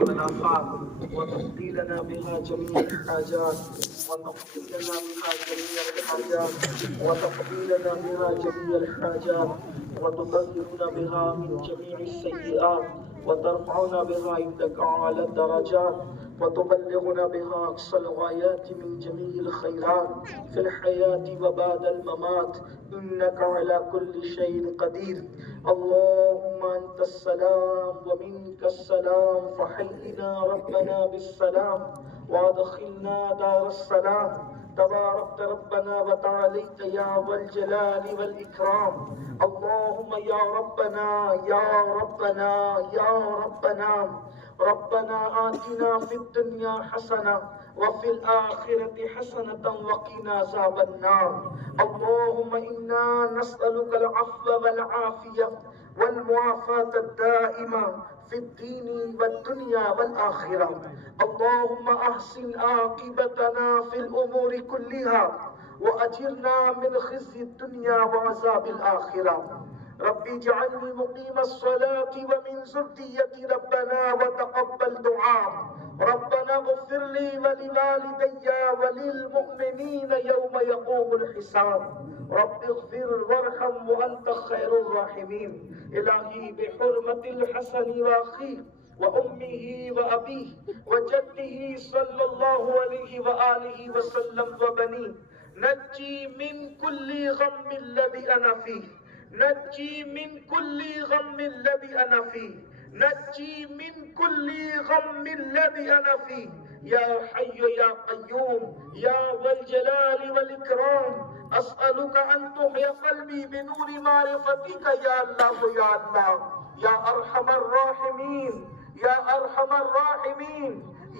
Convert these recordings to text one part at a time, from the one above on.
والآفات، وتقضي لنا بها جميع الحاجات، وتقضي لنا بها جميع الحاجات، وتقضي لنا بها جميع الحاجات، وتطهرنا بها من جميع السيئات، وترفعنا بها عندك أعلى الدرجات، وتبلغنا بها أقصى الغايات من جميع الخيرات في الحياة وبعد الممات، إنك على كل شيء قدير. اللهم أنت السلام ومنك السلام، فحينا ربنا بالسلام وادخلنا دار السلام. تباركت ربنا وتعاليت يا ذا الجلال والإكرام. اللهم يا ربنا يا ربنا يا ربنا، ربنا آتنا في الدنيا حسنة وفي الآخرة حسنة وقنا عذاب النار. اللهم إنا نسألك العفو والعافية والمعافاة الدائمة في الدين والدنيا والآخرة. اللهم أحسن عاقبتنا في الأمور كلها وأجرنا من خزي الدنيا وعذاب الآخرة. ربي اجعلني مقيم الصلاة ومن ذريتي ربنا وتقبل دعاء. ربنا اغفر لي ولوالدي وللمؤمنين يوم يقوم الحساب. رب اغفر وارحم وأنت خير الراحمين. إلهي بحرمة الحسن وأخيه وأمه وأبيه وجده صلى الله عليه وآله وسلم وبنيه، نجي من كل غم الذي أنا فيه، نجي من كل غم الذي أنا فيه، نجي من كل غم الذي أنا فيه. يا حي يا قيوم يا ذا الجلال والإكرام، أسألك أن تحيي قلبي بنور معرفتك يا الله يا الله يا أرحم الراحمين يا أرحم الراحمين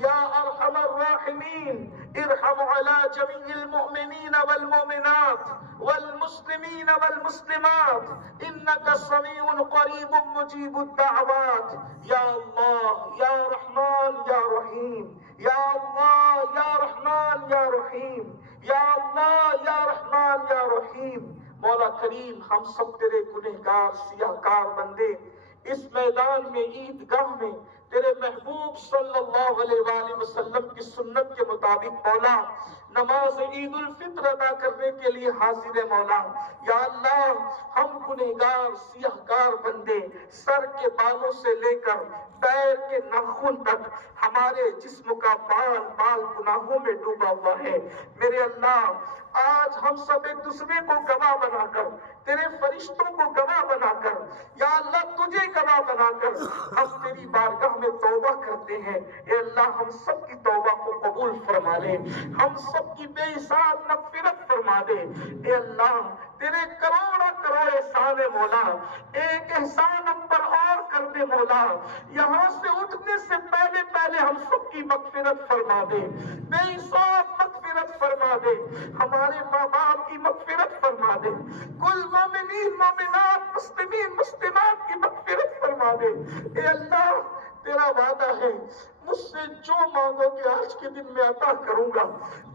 يا أرحم الراحمين. ارحم على جميع المؤمنين والمؤمنات والمسلمين والمسلمات، إنك سميع قريب مجيب الدعوات. يا الله يا رحمن يا رحيم، يا الله يا رحمن يا رحيم، یا اللہ یا رحمان یا رحیم. مولا کریم، ہم سب تیرے گنہگار سیاہ کار بندے اس میدان میں عیدگاہ میں تیرے محبوب صلی اللہ علیہ وآلہ وسلم کی سنت کے مطابق مولا نماز عید الفطر ادا کرنے کے لیے حاضر ہے مولا. یا اللہ، ہم گنہگار سیاہ کار بندے سر کے بالوں سے لے کر پیر کے ناخن تک ہمارے جسم کا بال بال گناہوں میں ڈوبا ہوا ہے. میرے اللہ، آج ہم سب ایک دوسرے کو گواہ بنا کر، تیرے فرشتوں کو گواہ بنا کر، یا اللہ تجھے گواہ بنا کر ہم تیری بارگاہ میں توبہ کرتے ہیں. اے اللہ، ہم سب کی توبہ کو قبول فرما لے، ہم سب کی بے حساب مغفرت فرما دے. اے اللہ، تیرے کروڑوں کروڑ احسان ہے مولا، ایک احسان ہم پر اور کر دے مولا. یہاں سے اٹھنے سے پہلے پہلے ہم سب کی مغفرت فرما دے، بے حساب مغفرت فرما دے، ہمارے ماں باپ کی مغفرت فرما دے، کل مومنین مومنات مسلمین مسلمات کی مغفرت فرما دے. اے اللہ، تیرا وعدہ ہے مجھ سے جو مانگو گے آج کے دن میں عطا کروں گا.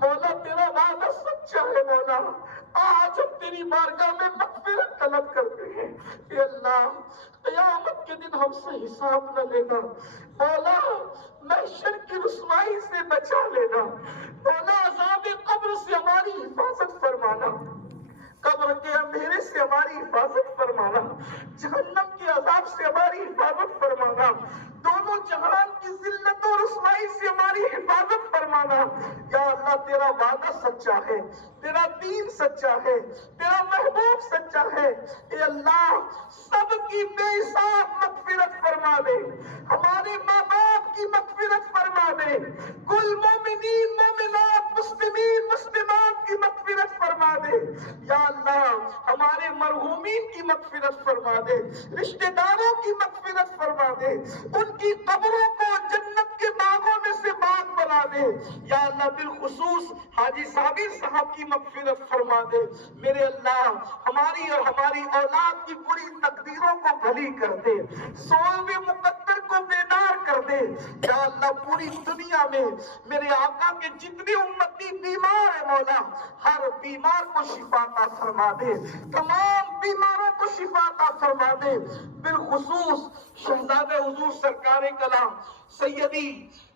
مولا تیرا وعدہ سچا ہے مولا، آج ہم تیری بارگاہ میں مغفرت طلب کرتے ہیں. اے اللہ، قیامت کے دن ہم سے حساب نہ لینا مولا، محشر کی رسوائی سے بچا لینا مولا، عذاب قبر سے ہماری حفاظت فرمانا، قبر کے اندھیرے سے ہماری حفاظت فرمانا، جہنم کے عذاب سے ہماری حفاظت فرمانا، دونوں جہان کی ذلت و رسوائی سے ہماری حفاظت فرمانا. یا اللہ، تیرا وعدہ سچا ہے، تیرا دین سچا ہے، تیرا محبوب سچا ہے. اے اللہ، سب کی بے حساب مغفرت فرما دے، ہمارے ماں باپ کی مغفرت فرما دے، کل مومنین مومنات مسلمین مسلمات کی مغفرت فرما دے. یا اللہ، ہمارے مرحومین کی مغفرت فرما دے، رشتہ داروں کی مغفرت فرما دے، ان کی قبروں کو جنت کے باغوں میں سے باغ بنا دے. یا اللہ، بالخصوص حاجی صابر صاحب کی مغفرت فرما دے. میرے اللہ، ہماری اور ہماری اولاد کی بری تقدیروں کو بھلی کر دے، سولہویں مقدر کو بیدار کر دے یا اللہ پوری دنیا میں میرے آقا کے جتنے امتی بیمار ہیں مولا ہر بیمار کو شفا عطا فرما دے تمام بیماروں کو شفا عطا فرما دے بالخصوص شہزادہ حضور سرکار کلام سیدی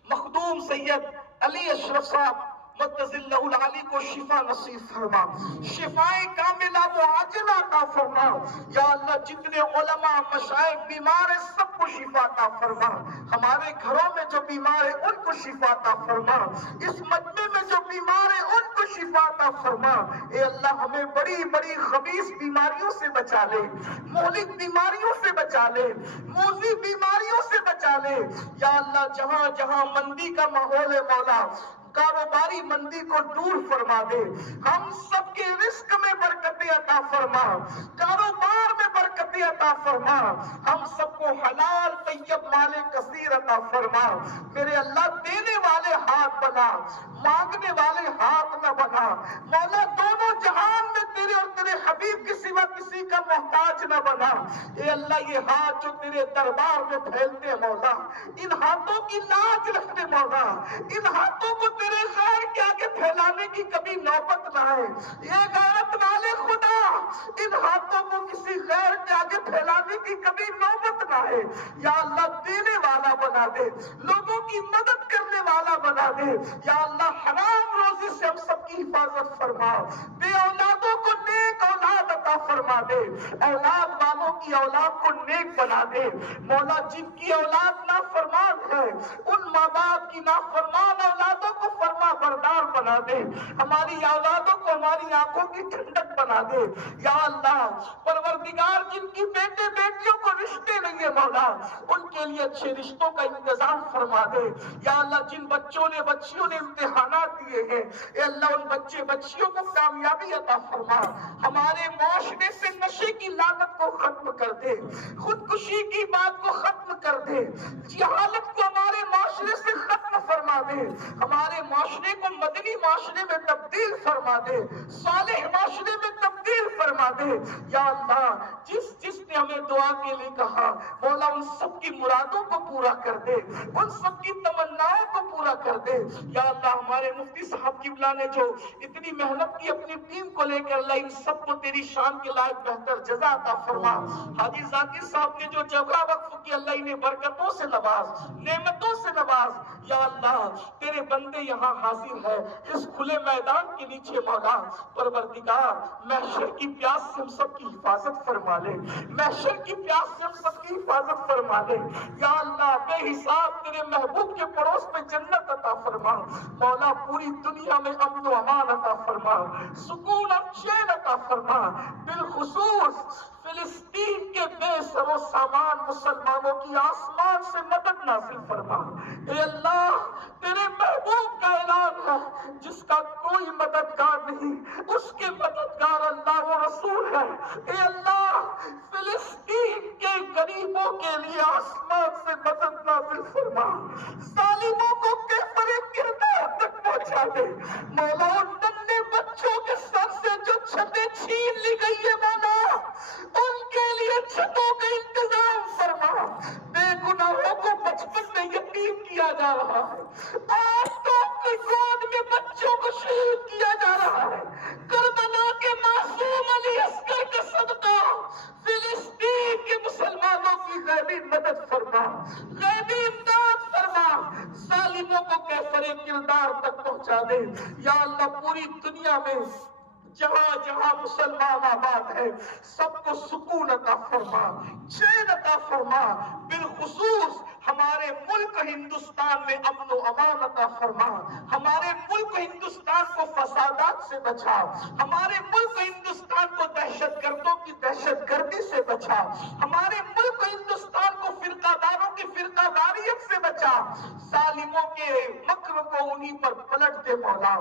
مخدوم سید علی اشرف صاحب مقدس اللہ العالی کو شفا نصیب فرما شفائے کاملہ معاجلہ عطا فرما یا اللہ جتنے علماء مشائخ بیمار ہیں سب کو شفا عطا فرما ہمارے گھروں میں جو بیمار ہیں ان کو شفا عطا فرما اس مجمع میں جو بیمار ہیں ان کو شفا عطا فرما اے اللہ ہمیں بڑی بڑی خبیث بیماریوں سے بچا لے مہلک بیماریوں سے بچا لے موذی بیماریوں سے بچا لے یا اللہ جہاں جہاں مندی کا ماحول ہے مولا کاروباری مندی کو دور فرما دے ہم سب کے رزق میں برکتیں عطا فرما کاروبار میں برکتیں عطا فرما ہم سب کو حلال طیب مال کثیر عطا فرما میرے اللہ دینے والے ہاتھ بنا مانگنے والے ہاتھ نہ بنا مولا دونوں جہان میں تیرے اور تیرے حبیب کے سوا کسی کا محتاج نہ بنا اے اللہ یہ ہاتھ جو تیرے دربار میں پھیلتے ہیں مولا ان ہاتھوں کی لاج رکھنے مولا ان ہاتھوں کو تیرے خیر کے آگے پھیلانے کی کبھی نوبت نہ ہے یہ غیرت والے خدا ان ہاتھوں کو کسی غیر کے آگے پھیلانے کی کبھی نوبت نہ ہے یا اللہ دینے والا بنا دے لوگوں کی مدد کرنے والا بنا دے یا اللہ حرام روزی سے ہم سب کی حفاظت فرما بے اولادوں کو نیک اولاد عطا فرما دے اولاد والوں کی اولاد کو نیک بنا دے مولا جن کی اولاد نافرمان ہے ان ماں باپ کی نافرمان اولادوں کو فرما بردار بنا دے ہماری اولادوں کو ہماری آنکھوں کی ٹھنڈک بنا دے یا اللہ پروردگار جن کی بیٹے بیٹیوں کو رشتے نہیں ہے مولا ان کے لیے اچھے رشتوں کا انتظام فرما دے یا اللہ جن بچوں نے بچیوں نے امتحانات دیے ہیں اے اللہ ان بچے بچیوں کو کامیابی عطا فرما ہمارے معاشرے سے نشے کی لعنت کو ختم کر دے خودکشی کی بات کو ختم کر دے جہالت کو ہمارے معاشرے سے ختم فرما دے ہمارے معاشرے کو مدنی معاشرے میں تبدیل فرما دے صالح معاشرے میں تبدیل فرما دے یا اللہ جس جس نے ہمیں دعا کے لیے کہا مولا ان سب کی مرادوں کو پورا کر دے ان سب کی تمناؤں کو پورا کر دے یا اللہ ہمارے مفتی صاحب قبلہ نے جو اتنی محنت کی اپنی ٹیم کو لے کر اللہ ان سب کو تیری شان کے لائق بہتر جزا عطا فرما حاجی ذاکر صاحب نے جو جگہ وقف کی اللہ انہیں برکتوں سے نواز نعمتوں سے نواز یا اللہ تیرے بندے یہاں حاضر ہے اس کھلے میدان کے نیچے مولا پروردگار محشر کی پیاس سے ہم سب کی حفاظت فرما لے محشر کی پیاس سے ہم سب کی حفاظت فرما لے یا اللہ بے حساب تیرے محبوب کے پڑوس میں جنت عطا فرما مولا پوری دنیا میں امن و امان عطا فرما سکون اور چین عطا فرما بالخصوص فلسطین کے بے سر و سامان مسلمانوں کی آسمان سے مدد نازل فرما اے اللہ تیرے محبوب کا اعلان ہے جس کا کوئی مددگار نہیں اس کے مددگار اللہ و رسول ہے اے اللہ فلسطین کے غریبوں کے لیے آسمان سے مدد نازل فرما ظالموں کو کیفر کردار تک پہنچا دے مولا ان ننھے بچوں کے سر سے جو چھتیں چھین لی گئی ہے مولا ان کے لیے چھتوں کا انتظام فرما بے گناہوں کو بچپن میں یتیم کیا جا رہا ہے عورتوں کی گود میں بچوں کو شہید کیا جا رہا ہے کربلا کے معصوم علی اصغر کا صدقہ فلسطین کے مسلمانوں کی غیبی مدد فرما غیبی امداد فرما ظالموں کو کیفر کردار تک پہنچا دے یا اللہ پوری دنیا میں جہاں جہاں مسلمان آباد ہے سب کو سکون عطا فرما چین عطا فرما بالخصوص ہمارے ملک ہندوستان میں امن و امان عطا فرما ہمارے ملک ہندوستان کو فسادات سے بچا ہمارے ملک ہندوستان کو دہشت گردوں کی دہشت گردی سے بچا ہمارے ملک ہندوستان کو فرقہ داروں کی فرقہ داریت سے بچا ظالموں کے مکر کو انہی پر پلٹ دے مولا،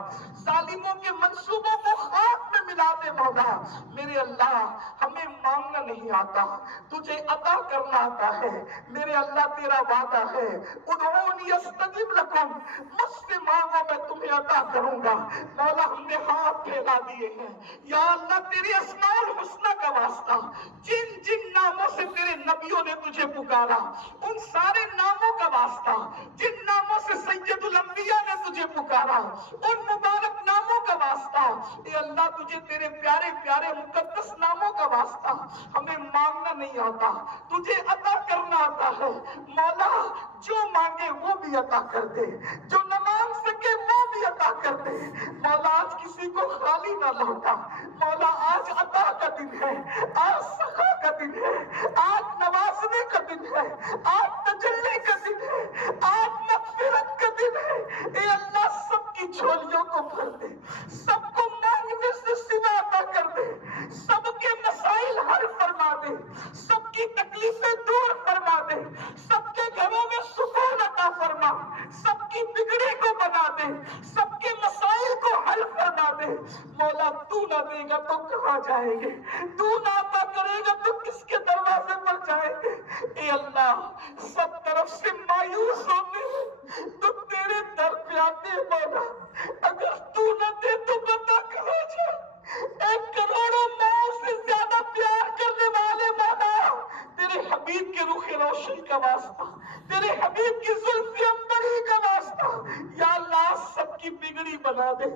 ظالموں کے منصوبوں کو خاک میں ملا دے مولا۔ میرے اللہ ہمیں مانگنا نہیں آتا، تجھے عطا کرنا آتا ہے۔ میرے اللہ تیرا وعدہ ہے ادعونی استجب لکم، مجھ سے مانگو میں تمہیں عطا کروں گا۔ مولا ہم نے ہاتھ پھیلا دیے ہیں یا اللہ تیرے اسماء الحسنی کا واسطہ، جن جن ناموں سے تیرے نبیوں نے تجھے پکارا ان سارے ناموں کا واسطہ، جن ناموں سے سید الانبیاء نے تجھے پکارا ان مبارک ناموں کا واسطہ، اے اللہ تجھے تیرے پیارے پیارے مقدس ناموں کا واسطہ، ہمیں مانگنا نہیں آتا، تجھے عطا کرنا آتا ہے۔ مولا جو مانگے وہ بھی عطا کر دے، جو نہ مانگ سکے وہ بھی عطا کر دے۔ مولا آج کسی کو خالی نہ لوٹا، مولا آج عطا کا دن ہے، آج سخا کا دن ہے، آج نوازنے کا دن ہے، آج تجلی کا دن ہے، آج مغفرت کا دن ہے۔ اے اللہ سب کی جھولیوں کو بھر دے، سب کو مانگنے سے سوا عطا کر دے، سب کے مسائل حل فرما دے، سب کی تکلیفیں دور فرما دے، سب کے گھروں میں سکون عطا فرما، سب کی بگڑی کو بنا دے، سب کے مسائل کو حل فرما دے۔ مولا تو نہ دے گا تو کہاں جائیں گے، تو نہ عطا کرے گا تو کس کے دروازے پر جائیں گے۔ اے اللہ سب طرف سے مایوس ہوتے ہیں تو تیرے در پہ آتے ہیں مولا، اگر تو نہ دے تو بتا کہاں جائیں۔ ایک کروڑوں ماؤں سے زیادہ پیار کرنے والے مولا، تیرے حبیب کے رخ روشن کا واسطہ، تیرے حبیب کی زلف عنبری کا واسطہ، یا اللہ سب کی بگڑی بنا دے،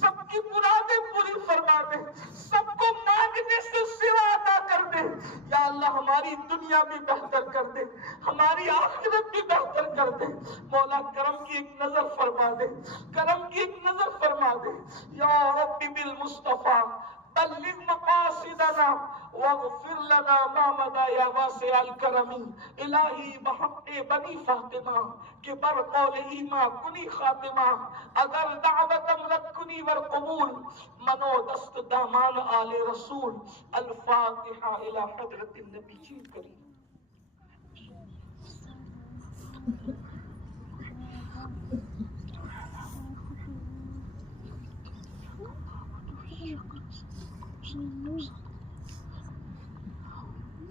سب کی مرادیں پوری فرما دے، سب کو مانگنے سے سوا عطا کر دے۔ یا اللہ ہماری دنیا بھی بہتر کر دے، ہماری آخرت بھی بہتر کر دے۔ مولا کرم کی ایک نظر فرما دے، کرم کی ایک نظر فرما دے۔ یا رب بالمصطفیٰ بلغ مقاصدنا واغفر لنا ما مضى یا واسع الکرم۔ الہی بحق بنی فاطمہ کہ بر قول ایما کنی خاتمہ، اگر دعوتم لکنی والقبول منو دست دامان آل رسول۔ الفاتحہ الی حضرت النبی کریم۔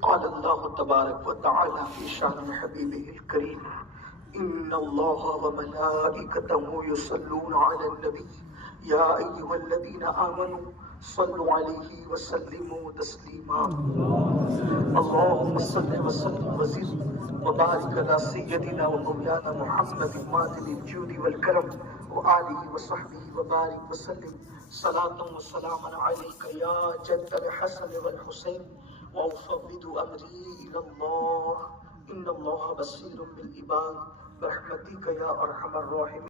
قال اللہ تبارک و تعالی فی شان حبیبہ الکریم، ان اللہ وملائکتہ یصلون علی النبی یا ایھا الذین آمنوا صلوا علیہ وسلموا تسلیما۔ اللہم صل وسلم وزد وبارک علی سیدنا ومولانا محمد ماطل الجود والکرم وآلہ وصحبہ وبارک وسلم۔ صلاۃ وسلام علیک یا جد الحسن والحسین وأفوض أمري إلى الله إن الله بصير بالعباد برحمتك يا أرحم الراحمين۔